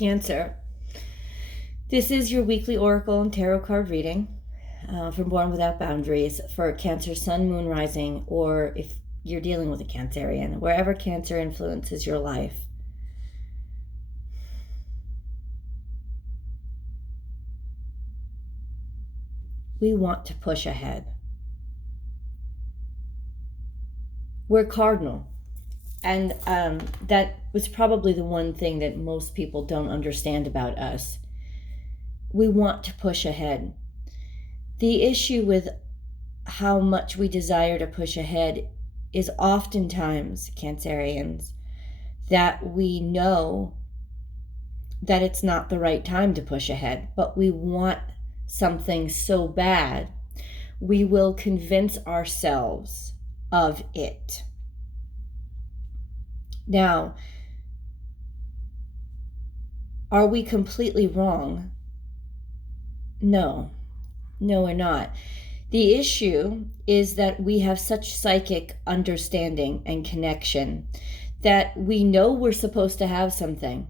Cancer. This is your weekly oracle and tarot card reading from Born Without Boundaries for Cancer, Sun, Moon, Rising, or if you're dealing with a Cancerian, wherever Cancer influences your life. We want to push ahead. We're cardinal. And that was probably the one thing that most people don't understand about us. We want to push ahead. The issue with how much we desire to push ahead is oftentimes, Cancerians, that we know that it's not the right time to push ahead, but we want something so bad, we will convince ourselves of it. Now, are we completely wrong? No, we're not. The issue is that we have such psychic understanding and connection that we know we're supposed to have something.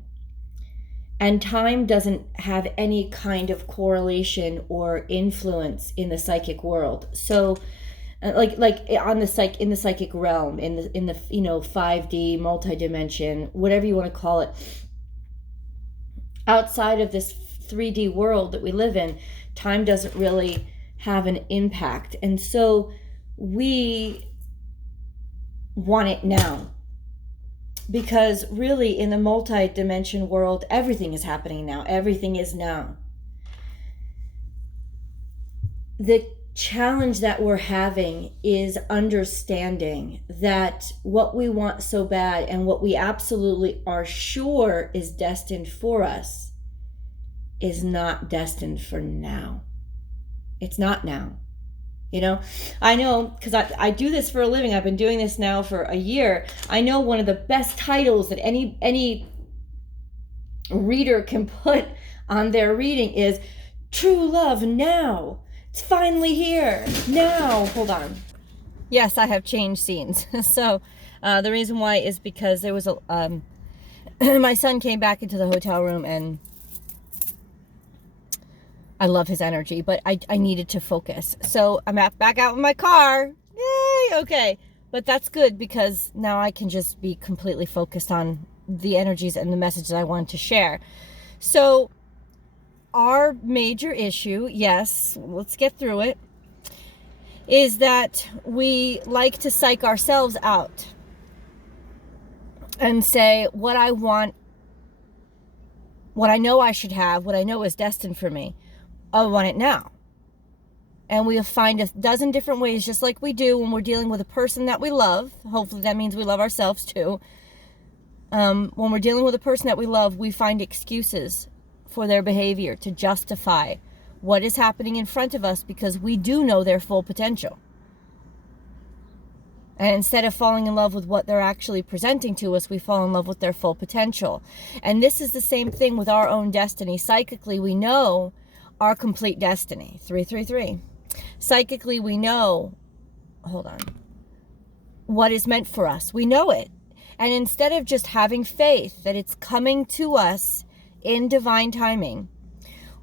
And time doesn't have any kind of correlation or influence in the psychic world. So like on the in the psychic realm, in the 5D multi-dimension, whatever you want to call it, outside of this 3D world that we live in, time doesn't really have an impact. And so we want it now. Because really in the multi-dimension world, everything is happening now. Everything is now. The challenge that we're having is understanding that what we want so bad and what we absolutely are sure is destined for us is not destined for now. It's not now. I know, because I do this for a living. I've been doing this now for a year. I know one of the best titles that any reader can put on their reading is True Love Now. It's finally here. Now. Hold on. Yes, I have changed scenes. So the reason why is because there was my son came back into the hotel room, and I love his energy, but I needed to focus. So I'm back out in my car. Yay, okay. But that's good because now I can just be completely focused on the energies and the messages I want to share. So our major issue, yes, let's get through it, is that we like to psych ourselves out and say what I want, what I know I should have, what I know is destined for me. I want it now. And we'll find a dozen different ways, just like we do when we're dealing with a person that we love. Hopefully that means we love ourselves too. When we're dealing with a person that we love, we find excuses for their behavior to justify what is happening in front of us because we do know their full potential. And instead of falling in love with what they're actually presenting to us, we fall in love with their full potential. And this is the same thing with our own destiny. Psychically, we know our complete destiny. 333. Psychically, we know, hold on, what is meant for us. We know it. And instead of just having faith that it's coming to us in divine timing,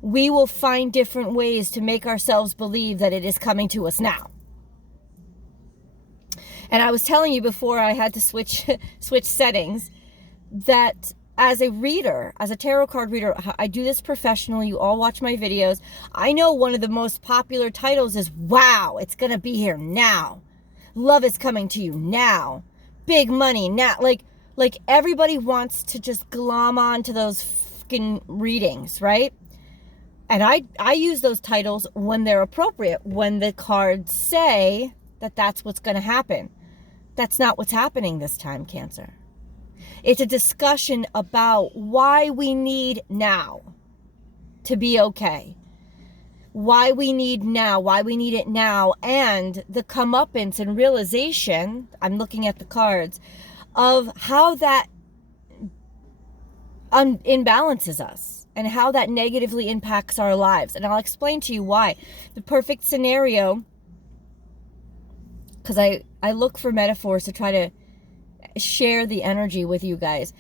we will find different ways to make ourselves believe that it is coming to us now. And I was telling you before I had to switch settings that as a reader, as a tarot card reader, I do this professionally. You all watch my videos. I know one of the most popular titles is, wow, it's going to be here now. Love is coming to you now. Big money now. Like everybody wants to just glom on to those fucking readings, right? And I use those titles when they're appropriate, when the cards say that that's what's going to happen. That's not what's happening this time, Cancer. It's a discussion about why we need now to be okay. Why we need now, why we need it now, and the comeuppance and realization, I'm looking at the cards, of how that imbalances us and how that negatively impacts our lives. And I'll explain to you why. The perfect scenario, because I look for metaphors to try to share the energy with you guys.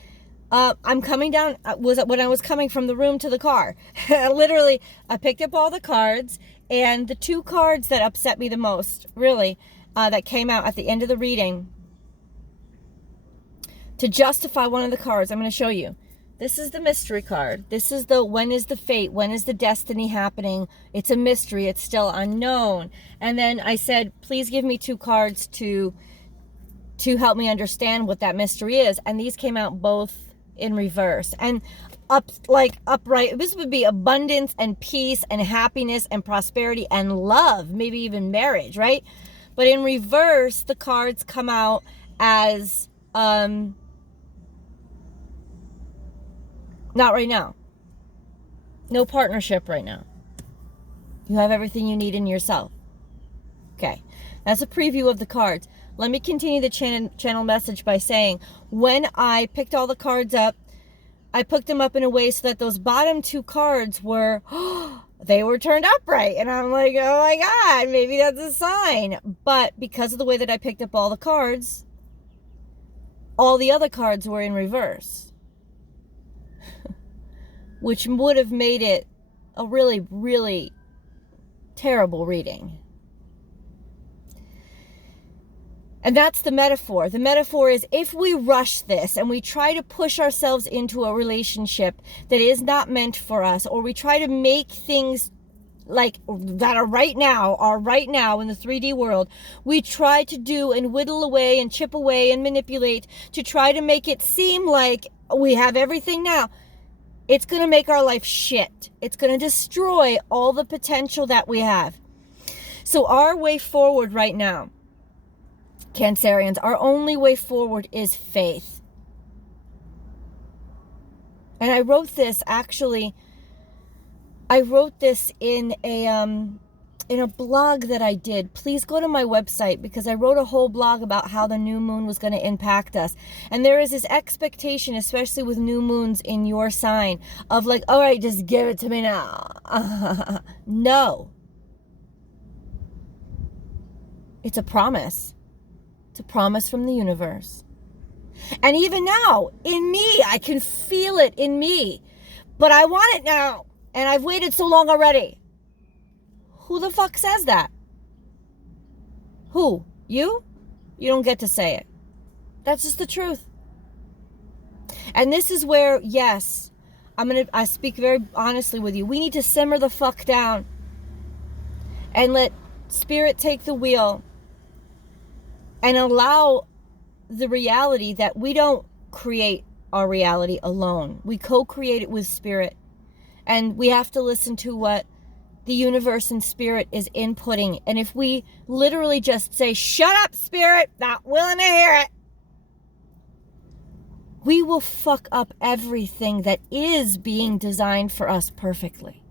I'm coming down, was when I was coming from the room to the car. Literally, I picked up all the cards, and the two cards that upset me the most, really, that came out at the end of the reading, to justify one of the cards, I'm going to show you. This is the mystery card. This is the when is the fate? When is the destiny happening? It's a mystery. It's still unknown. And then I said, please give me two cards to help me understand what that mystery is. And these came out both in reverse. And upright. This would be abundance and peace and happiness and prosperity and love, maybe even marriage, right? But in reverse, the cards come out as not right now. No partnership right now. You have everything you need in yourself. Okay, that's a preview of the cards. Let me continue the channel message by saying, when I picked all the cards up, I picked them up in a way so that those bottom two cards were, they were turned upright. And I'm like, oh my God, maybe that's a sign. But because of the way that I picked up all the cards, all the other cards were in reverse. Which would have made it a really, really terrible reading. And that's the metaphor. The metaphor is, if we rush this and we try to push ourselves into a relationship that is not meant for us, or we try to make things like that are right now in the 3D world, we try to do and whittle away and chip away and manipulate to try to make it seem like we have everything now. It's going to make our life shit. It's going to destroy all the potential that we have. So our way forward right now, Cancerians, our only way forward is faith. And I wrote this in a blog that I did. Please go to my website, because I wrote a whole blog about how the new moon was going to impact us. And there is this expectation, especially with new moons in your sign, of like, all right, just give it to me now. No. It's a promise. It's a promise from the universe. And even now, in me, I can feel it in me. But I want it now. And I've waited so long already. Who the fuck says that? Who? You? You don't get to say it. That's just the truth. And this is where, yes, I speak very honestly with you. We need to simmer the fuck down and let spirit take the wheel and allow the reality that we don't create our reality alone. We co-create it with spirit. And we have to listen to what the universe and spirit is inputting. And if we literally just say, shut up, spirit, not willing to hear it, we will fuck up everything that is being designed for us perfectly.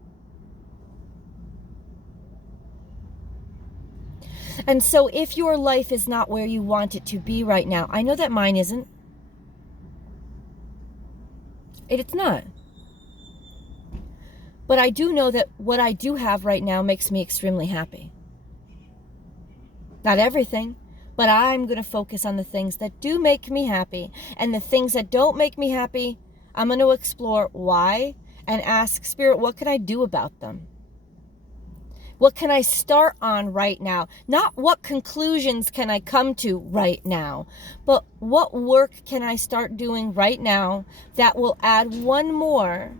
And so if your life is not where you want it to be right now, I know that mine isn't. It's not. But I do know that what I do have right now makes me extremely happy. Not everything, but I'm going to focus on the things that do make me happy. And the things that don't make me happy, I'm going to explore why and ask Spirit, what can I do about them? What can I start on right now? Not what conclusions can I come to right now, but what work can I start doing right now that will add one more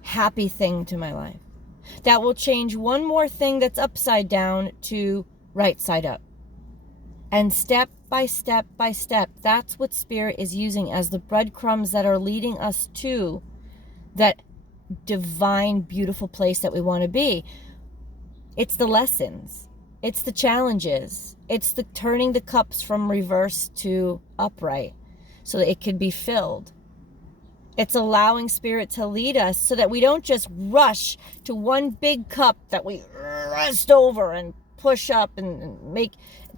happy thing to my life, that will change one more thing that's upside down to right side up. And step by step by step, that's what Spirit is using as the breadcrumbs that are leading us to that divine, beautiful place that we want to be. It's the lessons, it's the challenges, it's the turning the cups from reverse to upright so that it can be filled. It's allowing Spirit to lead us so that we don't just rush to one big cup that we rest over and push up and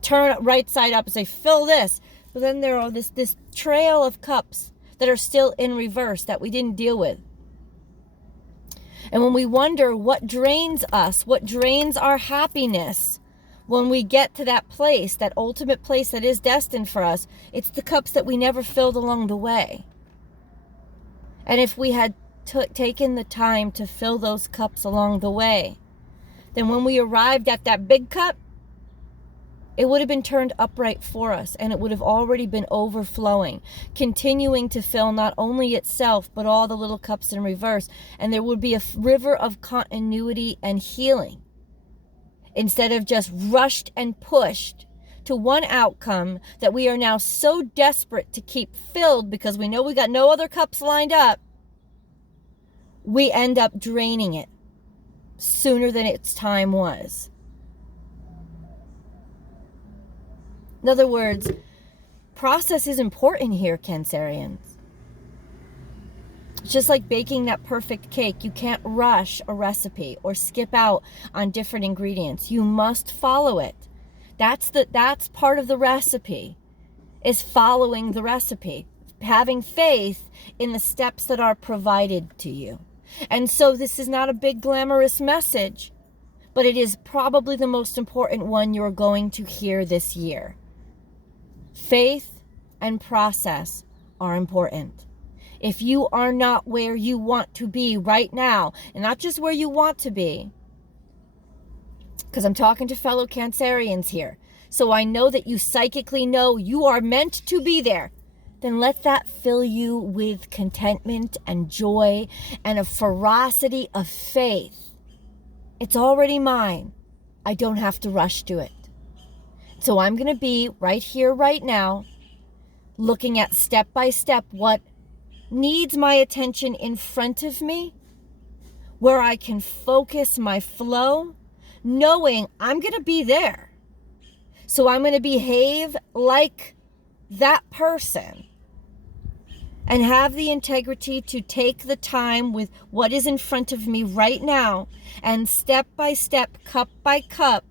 turn right side up and say, fill this. But then there are this trail of cups that are still in reverse that we didn't deal with. And when we wonder what drains us, what drains our happiness, when we get to that place, that ultimate place that is destined for us, it's the cups that we never filled along the way. And if we had taken the time to fill those cups along the way, then when we arrived at that big cup, it would have been turned upright for us, and it would have already been overflowing, continuing to fill not only itself, but all the little cups in reverse. And there would be a river of continuity and healing, instead of just rushed and pushed to one outcome that we are now so desperate to keep filled because we know we got no other cups lined up. We end up draining it sooner than its time was. In other words, process is important here, Cancerians. It's just like baking that perfect cake. You can't rush a recipe or skip out on different ingredients. You must follow it. That's part of the recipe, is following the recipe, having faith in the steps that are provided to you. And so this is not a big glamorous message, but it is probably the most important one you're going to hear this year. Faith and process are important. If you are not where you want to be right now, and not just where you want to be, because I'm talking to fellow Cancerians here, so I know that you psychically know you are meant to be there, then let that fill you with contentment and joy and a ferocity of faith. It's already mine. I don't have to rush to it. So I'm going to be right here, right now, looking at step by step what needs my attention in front of me, where I can focus my flow, knowing I'm going to be there. So I'm going to behave like that person and have the integrity to take the time with what is in front of me right now, and step by step, cup by cup,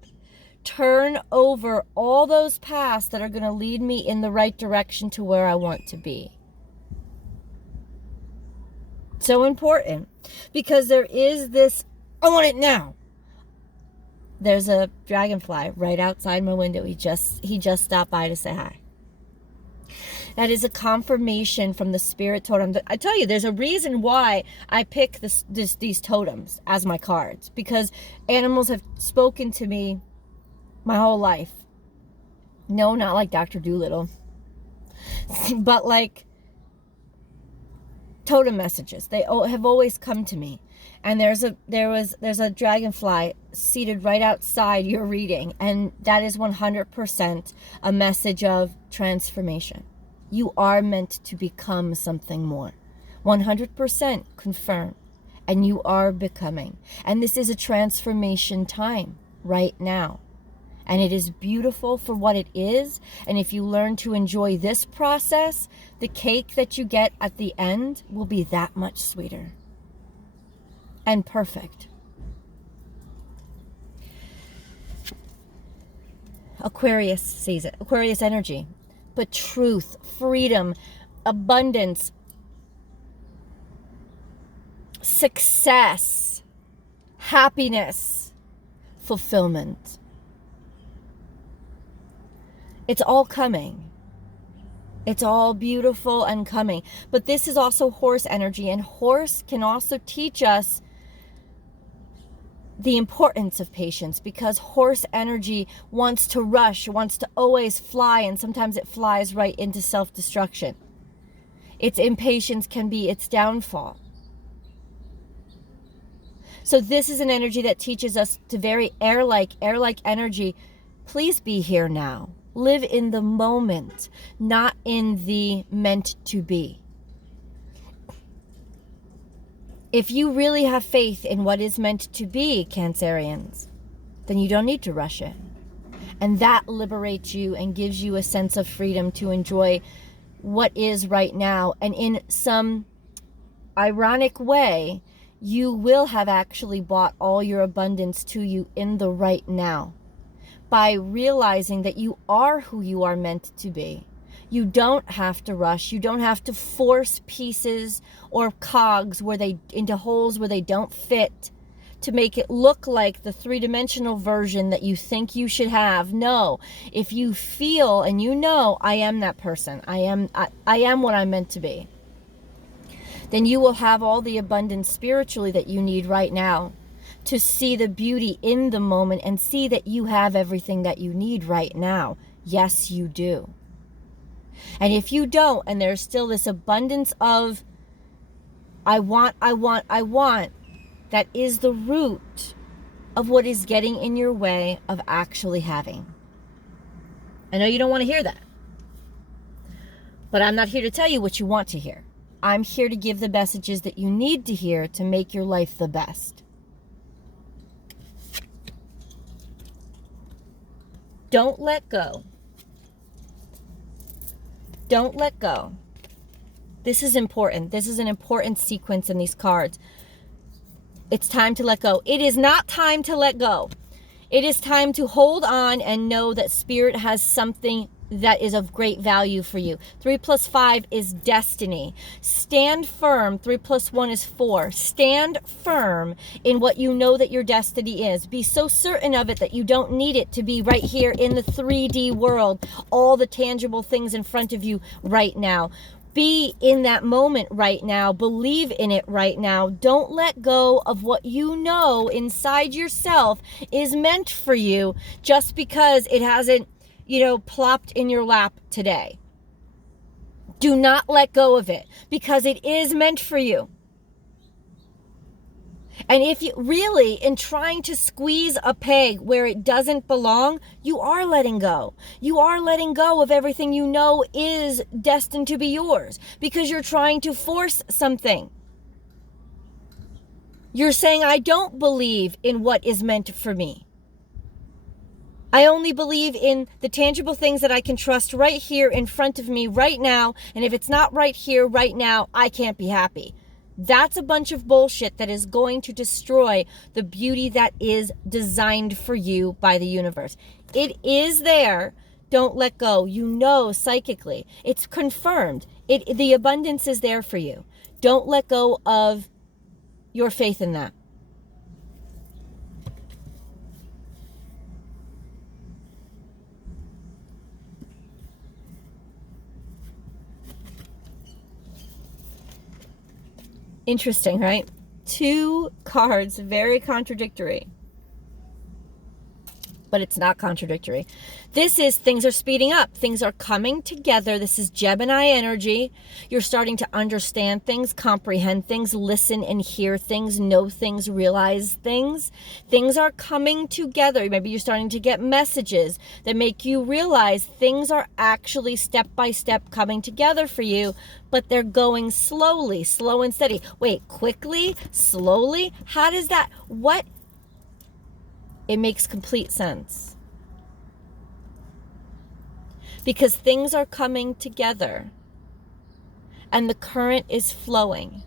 turn over all those paths that are going to lead me in the right direction to where I want to be. So important, because there is this, I want it now. There's a dragonfly right outside my window. He just stopped by to say hi. That is a confirmation from the spirit totem. I tell you, there's a reason why I pick these totems as my cards, because animals have spoken to me my whole life. No, not like Dr. Dolittle, but like totem messages. They have always come to me. And there's a dragonfly seated right outside your reading, and that is 100% a message of transformation. You are meant to become something more. 100% confirmed. And you are becoming. And this is a transformation time right now. And it is beautiful for what it is. And if you learn to enjoy this process, the cake that you get at the end will be that much sweeter and perfect. Aquarius sees it. Aquarius energy. But truth, freedom, abundance, success, happiness, fulfillment. It's all coming. It's all beautiful and coming. But this is also horse energy, and horse can also teach us the importance of patience, because horse energy wants to rush, wants to always fly, and sometimes it flies right into self-destruction. Its impatience can be its downfall. So this is an energy that teaches us to very air-like energy. Please be here now. Live in the moment, not in the meant to be. If you really have faith in what is meant to be, Cancerians, then you don't need to rush it. And that liberates you and gives you a sense of freedom to enjoy what is right now. And in some ironic way, you will have actually brought all your abundance to you in the right now, by realizing that you are who you are meant to be. You don't have to rush. You don't have to force pieces or cogs into holes where they don't fit to make it look like the three-dimensional version that you think you should have. No, if you feel and you know, I am that person. I am what I'm meant to be, then you will have all the abundance spiritually that you need right now to see the beauty in the moment and see that you have everything that you need right now. Yes, you do. And if you don't, and there's still this abundance of I want, that is the root of what is getting in your way of actually having. I know you don't want to hear that, but I'm not here to tell you what you want to hear. I'm here to give the messages that you need to hear to make your life the best. Don't let go. Don't let go. This is important. This is an important sequence in these cards. It's time to let go. It is not time to let go. It is time to hold on and know that Spirit has something that is of great value for you. 3 + 5 is destiny. Stand firm. 3 + 1 is 4. Stand firm in what you know that your destiny is. Be so certain of it that you don't need it to be right here in the 3D world, all the tangible things in front of you right now. Be in that moment right now. Believe in it right now. Don't let go of what you know inside yourself is meant for you just because it hasn't, plopped in your lap today. Do not let go of it because it is meant for you. And if you really, in trying to squeeze a peg where it doesn't belong, you are letting go. You are letting go of everything you know is destined to be yours because you're trying to force something. You're saying, I don't believe in what is meant for me. I only believe in the tangible things that I can trust right here in front of me right now. And if it's not right here, right now, I can't be happy. That's a bunch of bullshit that is going to destroy the beauty that is designed for you by the universe. It is there. Don't let go. You know psychically. It's confirmed. The abundance is there for you. Don't let go of your faith in that. Interesting, right? 2 cards, very contradictory. But it's not contradictory. This is things are speeding up. Things are coming together. This is Gemini energy. You're starting to understand things, comprehend things, listen and hear things, know things, realize things. Things are coming together. Maybe you're starting to get messages that make you realize things are actually step by step coming together for you, but they're going slowly, slow and steady. Wait, quickly, slowly? How does that, what? It makes complete sense. Because things are coming together and the current is flowing.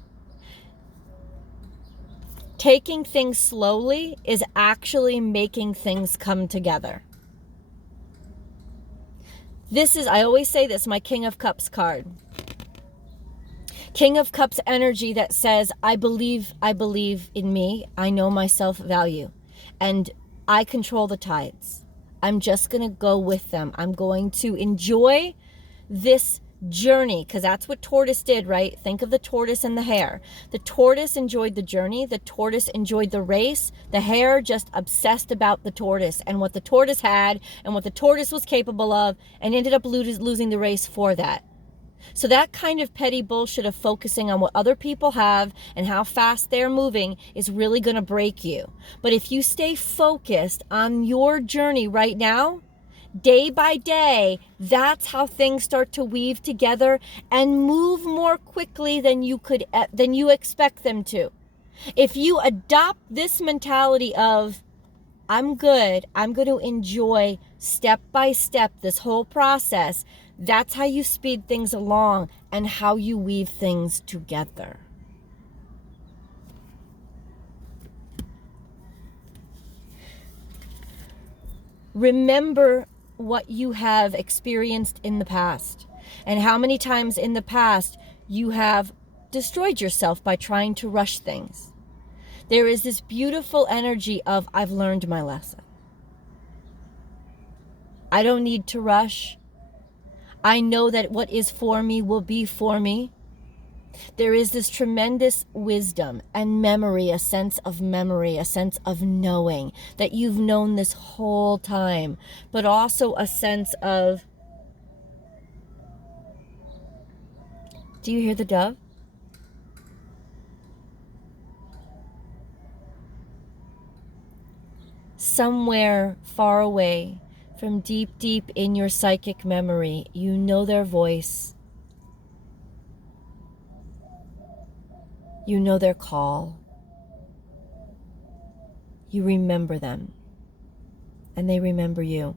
Taking things slowly is actually making things come together. This is, I always say this, my King of Cups card. King of Cups energy that says, I believe in me. I know my self-value. And I control the tides. I'm just going to go with them. I'm going to enjoy this journey because that's what tortoise did, right? Think of the tortoise and the hare. The tortoise enjoyed the journey. The tortoise enjoyed the race. The hare just obsessed about the tortoise and what the tortoise had and what the tortoise was capable of and ended up losing the race for that. So that kind of petty bullshit of focusing on what other people have and how fast they're moving is really going to break you. But if you stay focused on your journey right now, day by day, that's how things start to weave together and move more quickly than you expect them to. If you adopt this mentality of, I'm good, I'm going to enjoy step by step this whole process, that's how you speed things along and how you weave things together. Remember what you have experienced in the past and how many times in the past you have destroyed yourself by trying to rush things. There is this beautiful energy of, I've learned my lesson. I don't need to rush. I know that what is for me will be for me. There is this tremendous wisdom and memory, a sense of memory, a sense of knowing that you've known this whole time, but also a sense of, do you hear the dove? Somewhere far away from deep, deep in your psychic memory, you know their voice. You know their call. You remember them. And they remember you.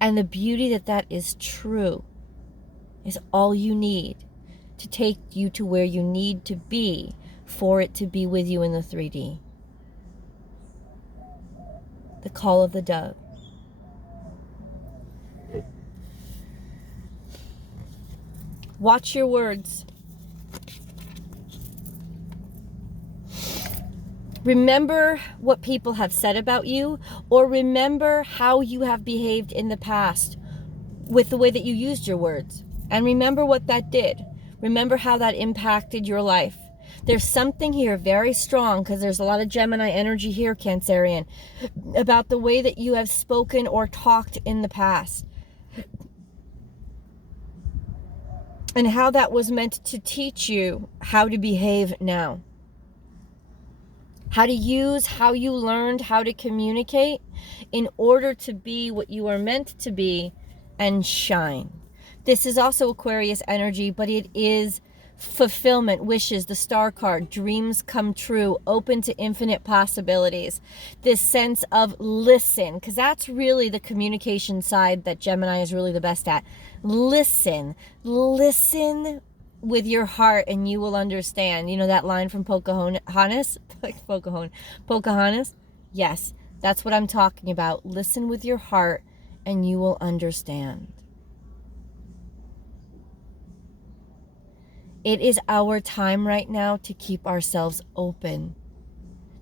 And the beauty that that is true is all you need to take you to where you need to be for it to be with you in the 3D. The call of the dove. Watch your words. Remember what people have said about you, or remember how you have behaved in the past with the way that you used your words. And remember what that did. Remember how that impacted your life. There's something here very strong, because there's a lot of Gemini energy here, Cancerian, about the way that you have spoken or talked in the past. And how that was meant to teach you how to behave now. How to use how you learned how to communicate in order to be what you are meant to be and shine. This is also Aquarius energy, but it is fulfillment, wishes, the star card, dreams come true, open to infinite possibilities. This sense of listen, because that's really the communication side that Gemini is really the best at. Listen with your heart and you will understand. You know that line from Pocahontas? Pocahontas? Yes, that's what I'm talking about. Listen with your heart and you will understand. It is our time right now to keep ourselves open,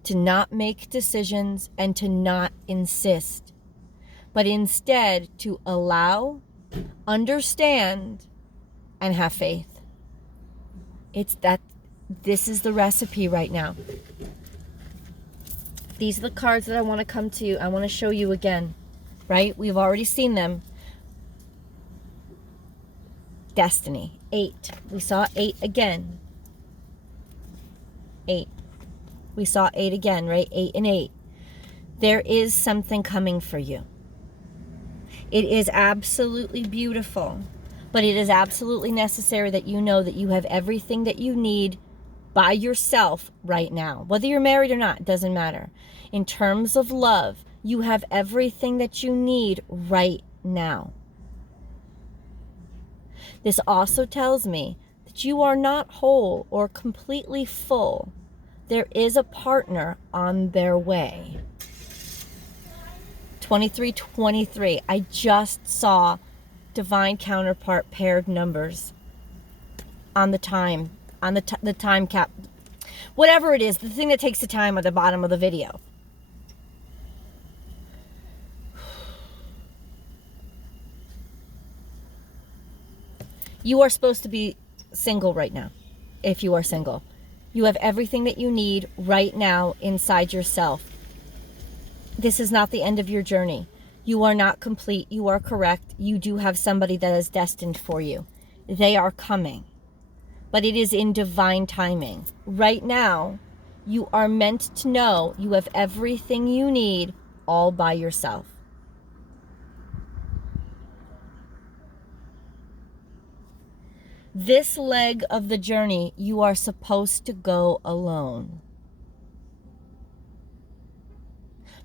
to not make decisions and to not insist, but instead to allow, understand, and have faith. It's that this is the recipe right now. These are the cards that I want to come to. I want to show you again, right? We've already seen them. Destiny, 8. We saw 8 again. 8. We saw 8 again, right? 8 and 8. There is something coming for you. It is absolutely beautiful, but it is absolutely necessary that you know that you have everything that you need by yourself right now. Whether you're married or not, it doesn't matter. In terms of love, you have everything that you need right now. This also tells me that you are not whole or completely full. There is a partner on their way. 2323. I just saw divine counterpart paired numbers on the time, on the time cap. Whatever it is, the thing that takes the time at the bottom of the video. You are supposed to be single right now, if you are single. You have everything that you need right now inside yourself. This is not the end of your journey. You are not complete. You are correct. You do have somebody that is destined for you. They are coming. But it is in divine timing. Right now, you are meant to know you have everything you need all by yourself. This leg of the journey, you are supposed to go alone.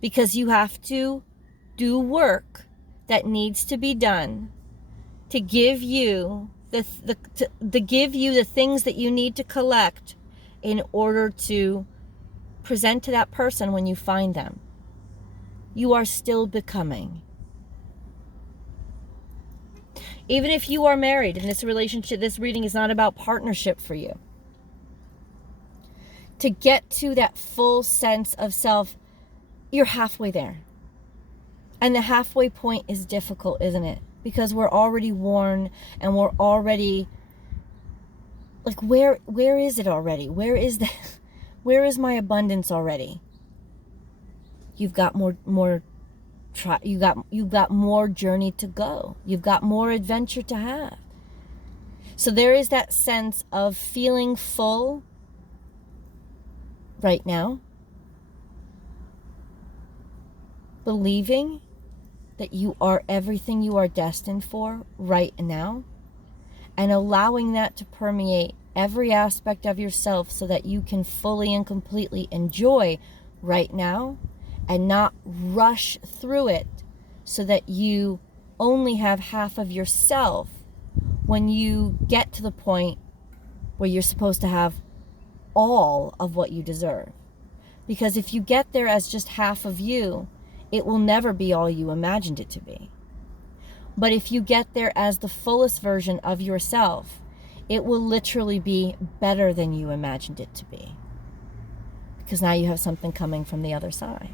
Because you have to do work that needs to be done to give you the give you the things that you need to collect in order to present to that person when you find them. You are still becoming. Even if you are married in this relationship, this reading is not about partnership for you. To get to that full sense of self, you're halfway there. And the halfway point is difficult, isn't it? Because we're already worn and we're already like, where is it already? Where is my abundance already? You've got you've got more journey to go. You've got more adventure to have. So there is that sense of feeling full right now, believing that you are everything you are destined for right now, and allowing that to permeate every aspect of yourself so that you can fully and completely enjoy right now and not rush through it so that you only have half of yourself when you get to the point where you're supposed to have all of what you deserve. Because if you get there as just half of you, it will never be all you imagined it to be. But if you get there as the fullest version of yourself, it will literally be better than you imagined it to be. Because now you have something coming from the other side.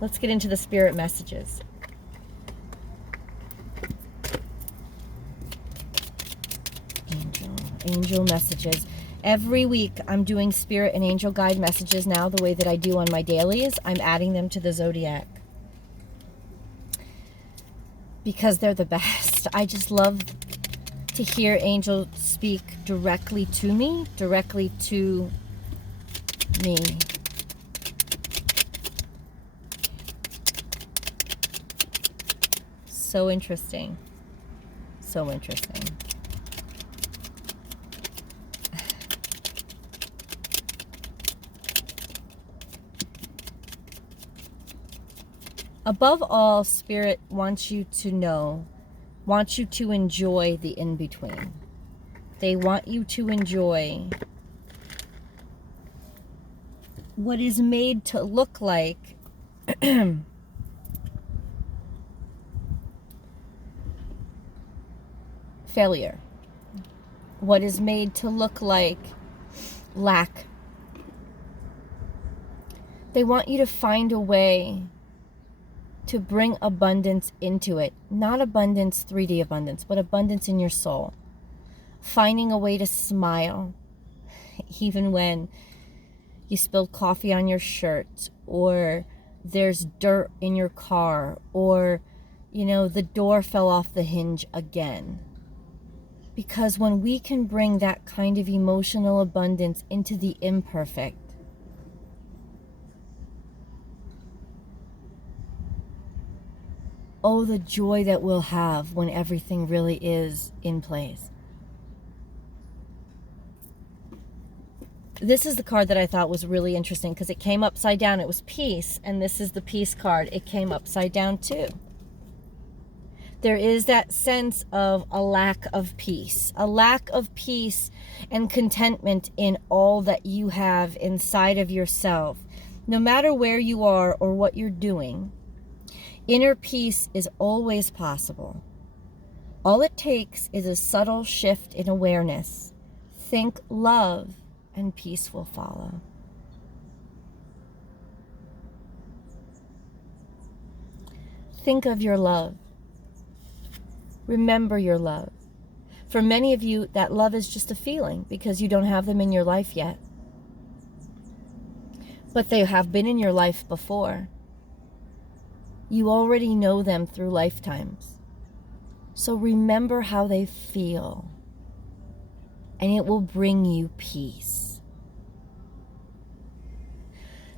Let's get into the spirit messages. Angel messages. Every week I'm doing spirit and angel guide messages now the way that I do on my dailies. I'm adding them to the zodiac because they're the best. I just love to hear angels speak directly to me. So interesting. So interesting. Above all, Spirit wants you to enjoy the in-between. They want you to enjoy what is made to look like failure. What is made to look like lack. They want you to find a way to bring abundance into it. Not abundance, 3D abundance, but abundance in your soul. Finding a way to smile, even when you spilled coffee on your shirt, or there's dirt in your car, or, the door fell off the hinge again. Because when we can bring that kind of emotional abundance into the imperfect, oh, the joy that we'll have when everything really is in place. This is the card that I thought was really interesting because it came upside down. It was peace, and this is the peace card. It came upside down too. There is that sense of a lack of peace and contentment in all that you have inside of yourself. No matter where you are or what you're doing, inner peace is always possible. All it takes is a subtle shift in awareness. Think love, and peace will follow. Think of your love. Remember your love. For many of you, that love is just a feeling because you don't have them in your life yet. But they have been in your life before. You already know them through lifetimes. So remember how they feel, and it will bring you peace.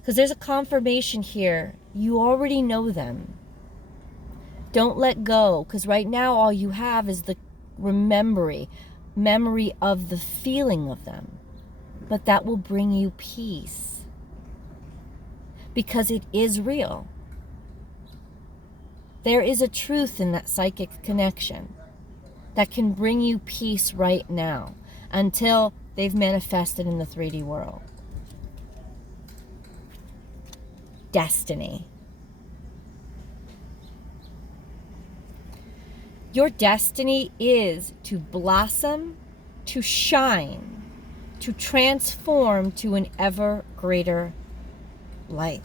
Because there's a confirmation here. You already know them. Don't let go, because right now all you have is the memory of the feeling of them. But that will bring you peace. Because it is real. There is a truth in that psychic connection that can bring you peace right now until they've manifested in the 3D world. Destiny. Your destiny is to blossom, to shine, to transform to an ever greater light.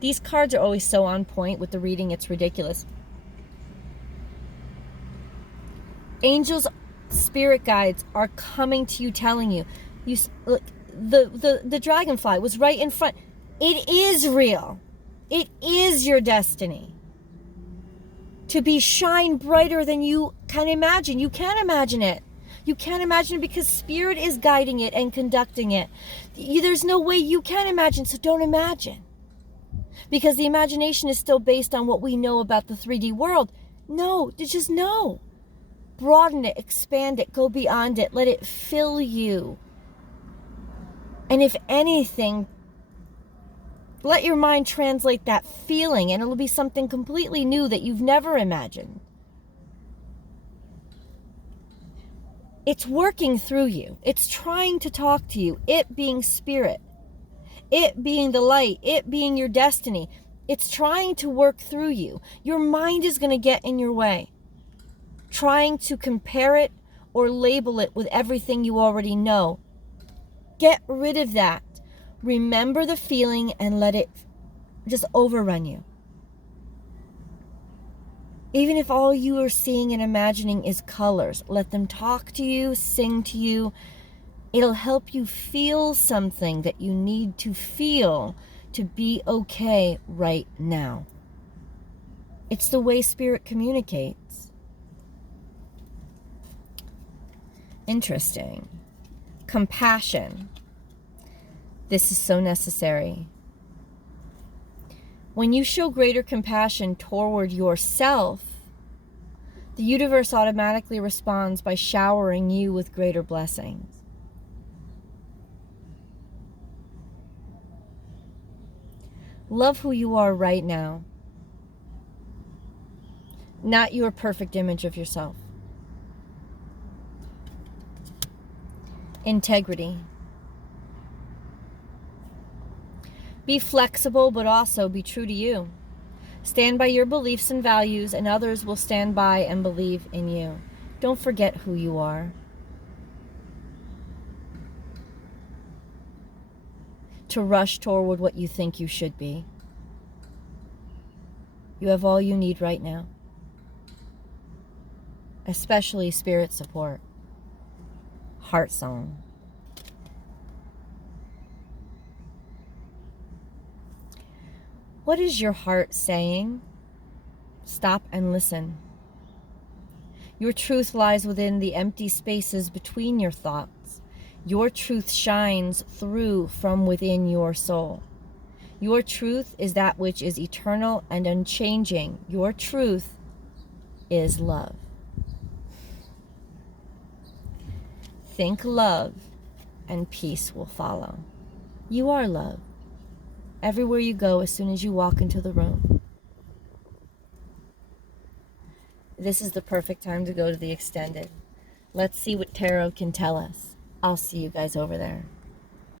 These cards are always so on point with the reading, it's ridiculous. Angels, spirit guides are coming to you, telling you, look, the dragonfly was right in front. It is real. It is your destiny to be shine brighter than you can imagine. You can't imagine it. You can't imagine it because spirit is guiding it and conducting it. There's no way you can imagine, so don't imagine. Because the imagination is still based on what we know about the 3D world. No, just know. Broaden it, expand it, go beyond it, let it fill you. And if anything, let your mind translate that feeling, and it'll be something completely new that you've never imagined. It's working through you. It's trying to talk to you. It being spirit. It being the light. It being your destiny. It's trying to work through you. Your mind is going to get in your way, trying to compare it or label it with everything you already know. Get rid of that. Remember the feeling and let it just overrun you. Even if all you are seeing and imagining is colors, let them talk to you, sing to you. It'll help you feel something that you need to feel to be okay right now. It's the way spirit communicates. Interesting. Compassion. This is so necessary. When you show greater compassion toward yourself, the universe automatically responds by showering you with greater blessings. Love who you are right now, not your perfect image of yourself. Integrity. Be flexible, but also be true to you. Stand by your beliefs and values, and others will stand by and believe in you. Don't forget who you are. To rush toward what you think you should be. You have all you need right now, especially spirit support. Heart song. What is your heart saying? Stop and listen. Your truth lies within the empty spaces between your thoughts. Your truth shines through from within your soul. Your truth is that which is eternal and unchanging. Your truth is love. Think love, and peace will follow. You are love. Everywhere you go, as soon as you walk into the room. This is the perfect time to go to the extended. Let's see what tarot can tell us. I'll see you guys over there.